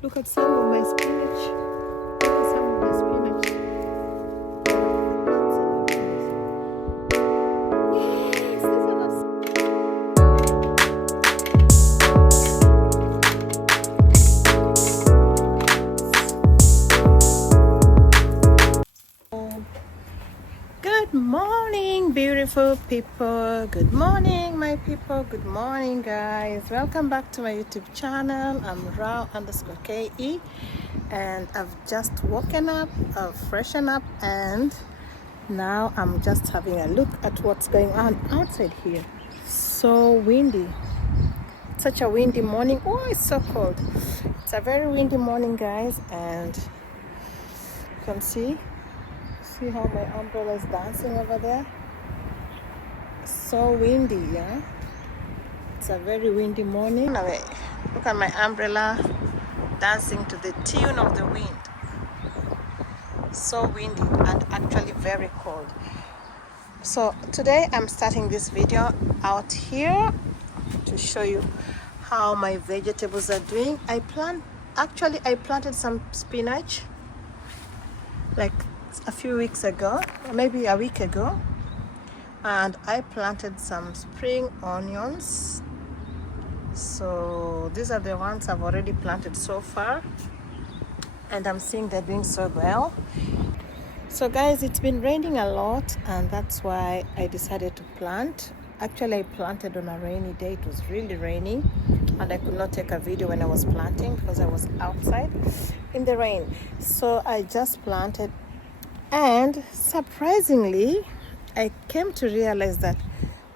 Look at some of my spinach. Look at some of the spinach. Yes, these are the... Good morning, beautiful people. Good morning, my people. Good morning, guys. Welcome back to my YouTube channel. I'm Rao_KE, and I've just woken up, I've freshened up, and now I'm just having a look at what's going on outside here. So windy. Such a windy morning. Oh, it's so cold. It's a very windy morning, guys, and you can see how my umbrella is dancing over there. So windy, yeah. It's a very windy morning. Anyway, look at my umbrella dancing to the tune of the wind. So windy and actually very cold. So today I'm starting this video out here to show you how my vegetables are doing. I planted some spinach like a few weeks ago, or maybe a week ago, and I planted some spring onions. So these are the ones I've already planted so far, and I'm seeing they're doing so well. So guys, it's been raining a lot, and that's why I decided to plant. Actually, I planted on a rainy day. It was really raining, and I could not take a video when I was planting because I was outside in the rain. So I just planted, and surprisingly, I came to realize that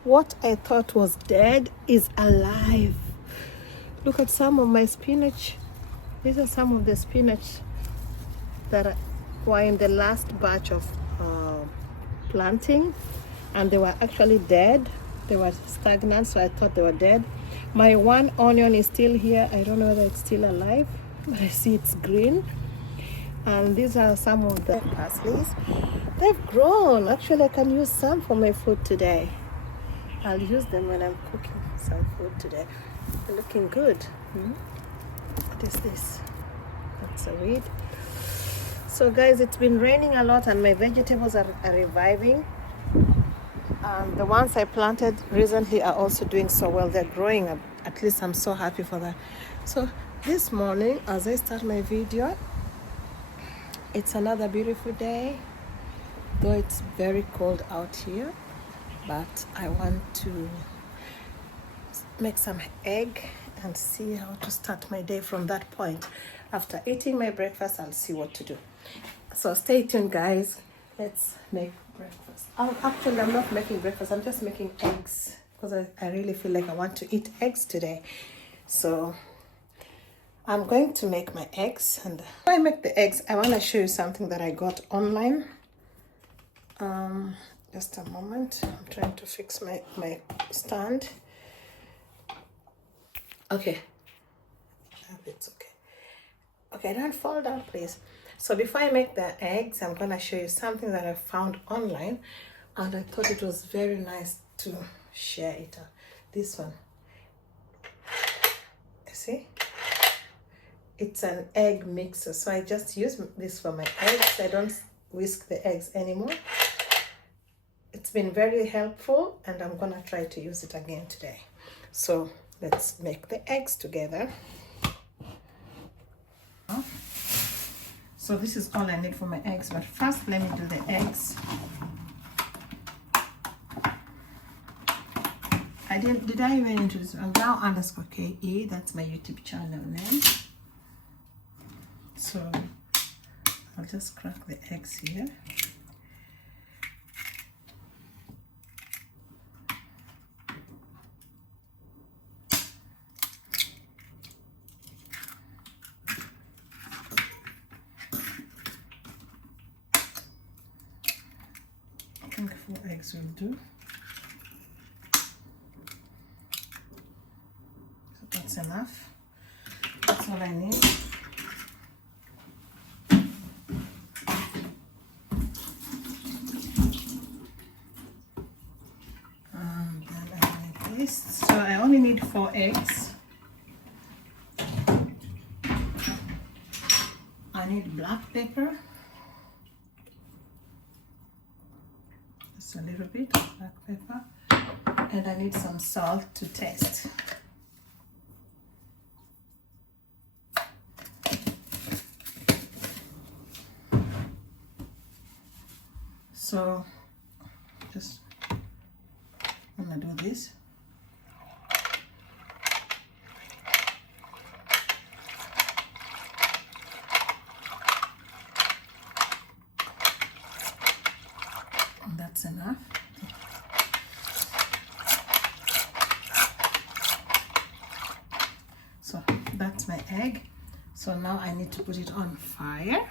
what I thought was dead is alive. Look at some of my spinach. These are some of the spinach that were in the last batch of planting, and they were actually dead. They were stagnant, so I thought they were dead. My one onion is still here. I don't know whether it's still alive, but I see it's green. And these are some of the parsleys. They've grown. Actually, I can use some for my food today. I'll use them when I'm cooking some food today. They're looking good. What is this? That's a weed. So guys, it's been raining a lot, and my vegetables are reviving. And the ones I planted recently are also doing so well. They're growing. At least I'm so happy for that. So this morning, as I start my video, it's another beautiful day, though it's very cold out here, but I want to make some egg and see how to start my day from that point. After eating my breakfast, I'll see what to do. So stay tuned, guys. Let's make breakfast. Actually, I'm not making breakfast. I'm just making eggs because I really feel like I want to eat eggs today. So I'm going to make my eggs, and before I make the eggs, I want to show you something that I got online. Just a moment. I'm trying to fix my stand. Okay. I hope it's okay. Okay, don't fall down, please. So before I make the eggs, I'm going to show you something that I found online, and I thought it was very nice to share it. This one. You see? It's an egg mixer, so I just use this for my eggs. I don't whisk the eggs anymore. It's been very helpful, and I'm gonna try to use it again today. So let's make the eggs together. So this is all I need for my eggs, but first let me do the eggs. Did I even introduce? I'm Rao_KE. That's my YouTube channel name. So I'll just crack the eggs here. I think 4 eggs will do. So that's enough. That's all I need. So I only need 4 eggs. need black pepper, just a little bit of black pepper, and I need some salt to taste. So just I'm gonna do this. And that's enough. So that's my egg. So now I need to put it on fire.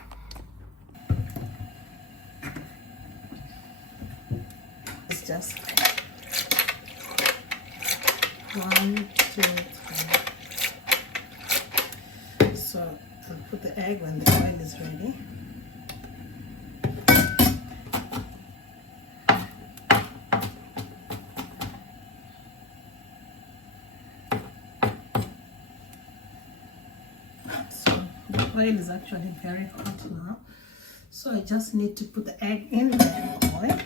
It's just 1, 2, 3. So I'll put the egg when the oil is ready. So the oil is actually very hot now. So I just need to put the egg in the oil.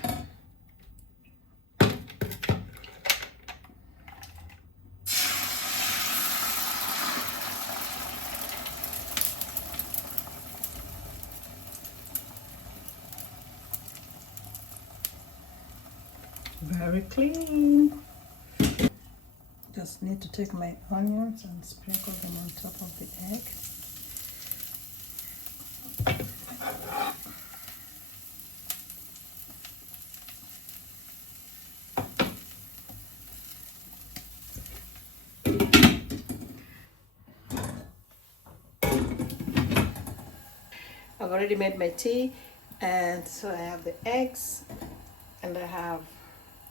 Very clean. Just need to take my onions and sprinkle them on top of the egg. I've already made my tea, and so I have the eggs, and I have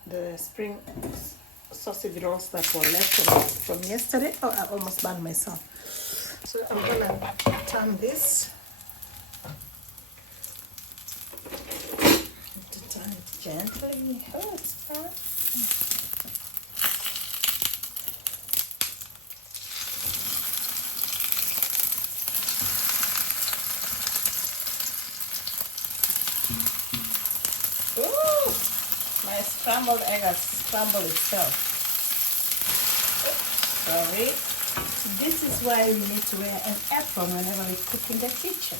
the spring sausage rolls that were left from yesterday. Oh, I almost burned myself. So I'm gonna turn this. To turn it gently. Oh, it's fun. Ooh, my scrambled egg has scrambled itself. Oops, sorry. This is why we need to wear an apron whenever we cook in the kitchen.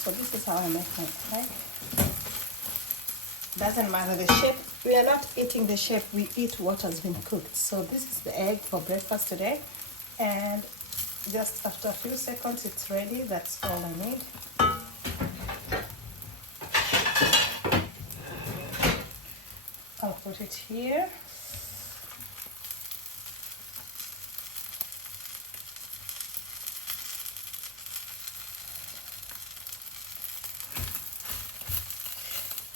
So this is how I make my egg. Doesn't matter the shape. We are not eating the shape, we eat what has been cooked. So this is the egg for breakfast today. And just after a few seconds it's ready. That's all I need. I'll put it here.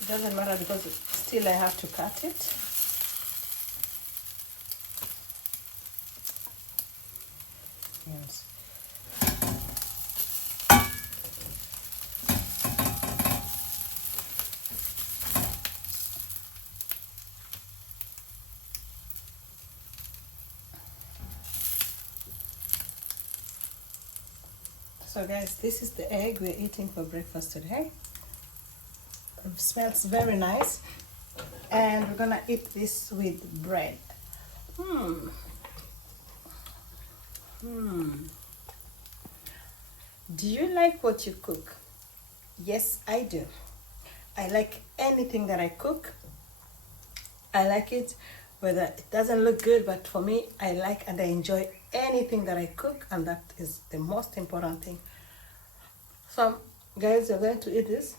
It doesn't matter because still I have to cut it. Yes. So guys, this is the egg we're eating for breakfast today. It smells very nice, and we're gonna eat this with bread. Do you like what you cook? Yes, I do. I like anything that I cook. I like it whether it doesn't look good, but for me, I like and I enjoy anything that I cook, and that is the most important thing. So guys, we're going to eat this.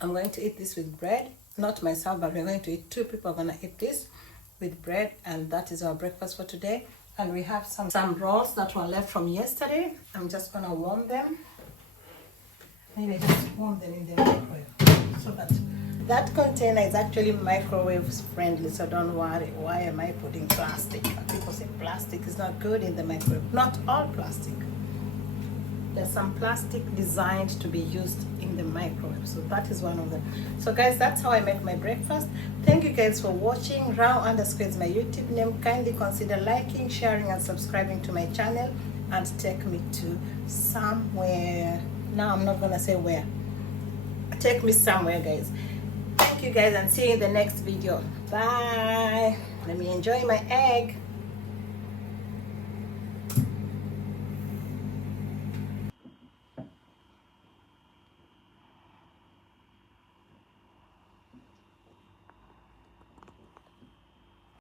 I'm going to eat this with bread, not myself, but we're going to eat. 2 people are going to eat this with bread, and that is our breakfast for today. And we have some rolls that were left from yesterday. I'm just going to warm them. Maybe just warm them in the microwave. So that container is actually microwave friendly, so don't worry. Why am I putting plastic? People say plastic is not good in the microwave. Not all plastic. There's some plastic designed to be used in the microwave, so that is one of them. So guys, that's how I make my breakfast. Thank you guys for watching. Rao_ is my YouTube name. Kindly consider liking, sharing, and subscribing to my channel, and take me to somewhere. Now I'm not gonna say where. Take me somewhere, guys. Thank you guys, and see you in the next video. Bye. Let me enjoy my egg.